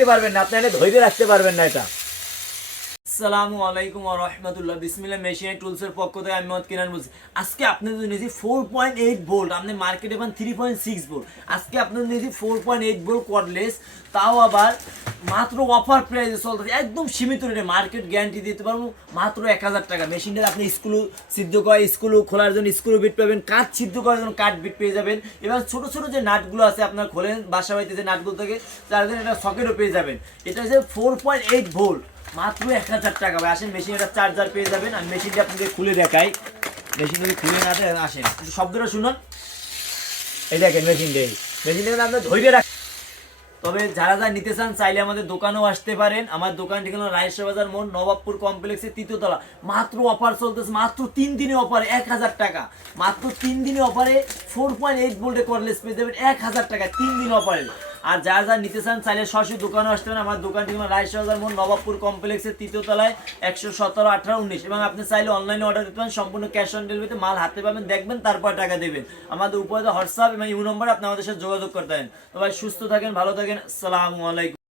রাখতে পারবেন না, আপনি এটা ধরে রাখতে পারবেন না এটা। আসসালামু আলাইকুম ওয়া রাহমাতুল্লাহ। বিসমিল্লাহ মেশিন টুলসের পক্ষ থেকে আমি মোহাম্মদ কিনান বলছি। আজকে আপনাদের জন্য নিয়েছি 4.8 ভোল্ট, আপনি মার্কেটে পান 3.6 ভোল্ট। আজকে আপনাদের নিয়েছি 4.8 ভোল্ট কর্ডলেস, তাও আবার মাত্র অফার প্রাইসে চলতেছে, একদম সীমিত রেটে। মার্কেট গ্যারান্টি দিতে পারবো মাত্র 1000 টাকা। মেশিনটা আপনি স্ক্রু সিদ্ধ করা, স্ক্রু খোলার জন্য স্ক্রু বিট পাবেন, কাঠ সিদ্ধ করার জন্য কাঠ বিট পেয়ে যাবেন। এবার ছোট ছোট যে নাটগুলো আছে আপনার খোলেন বাসা বাড়িতে, যে নাটগুলো থেকে তার জন্য এটা সকেটও পেয়ে যাবেন। এটা হচ্ছে 4.8 ভোল্ট, মাত্র 1000 টাকা। ভাই আসেন, মেশিন একটা চার্জার পেয়ে যাবেন। আর মেশিনটা আপনাকে খুলে দেখাই, মেশিনটা খুলে না দেন, আসেন একটু শব্দটা শুনুন। এই দেখেন মেশিনটা আপনার ধৈর্য রাখ। তবে যারা যারা নিতে চান চাইলে আমাদের দোকানেও আসতে পারেন। আমার দোকান ঠিকানা রায়শা বাজার মোড়, নবাবপুর কমপ্লেক্সের 3য় তলা। মাত্র অফার চলতেছে, মাত্র 3 দিনে অফারে 1000 টাকা। মাত্র 3 দিনে অফারে 4.8 ভোল্টে কর্ডলেস পেয়ে যাবেন 1000 টাকা, 3 দিন অফারে। আর যারা যারা নিতে চান চাইলে সরাসরি দোকানে আসতে পারেন। আমার দোকান ঠিকানা রায়শা বাজার মোড়, নবাবপুর কমপ্লেক্সের 3য় তলায়, 117, 18, 19। এবং আপনি চাইলে অনলাইনে অর্ডার দিতে পারেন, সম্পূর্ণ ক্যাশ অন ডেলিভারিতে মাল হাতে পাবেন, দেখবেন, তারপর টাকা দেবেন। আমাদের উপরে হোয়াটসঅ্যাপ এবং ইউ নম্বর, আপনি আমাদের সাথে যোগাযোগ করতে পারেন। তো ভাই সুস্থ থাকেন, ভালো থাকেন, আসসালামু আলাইকুম।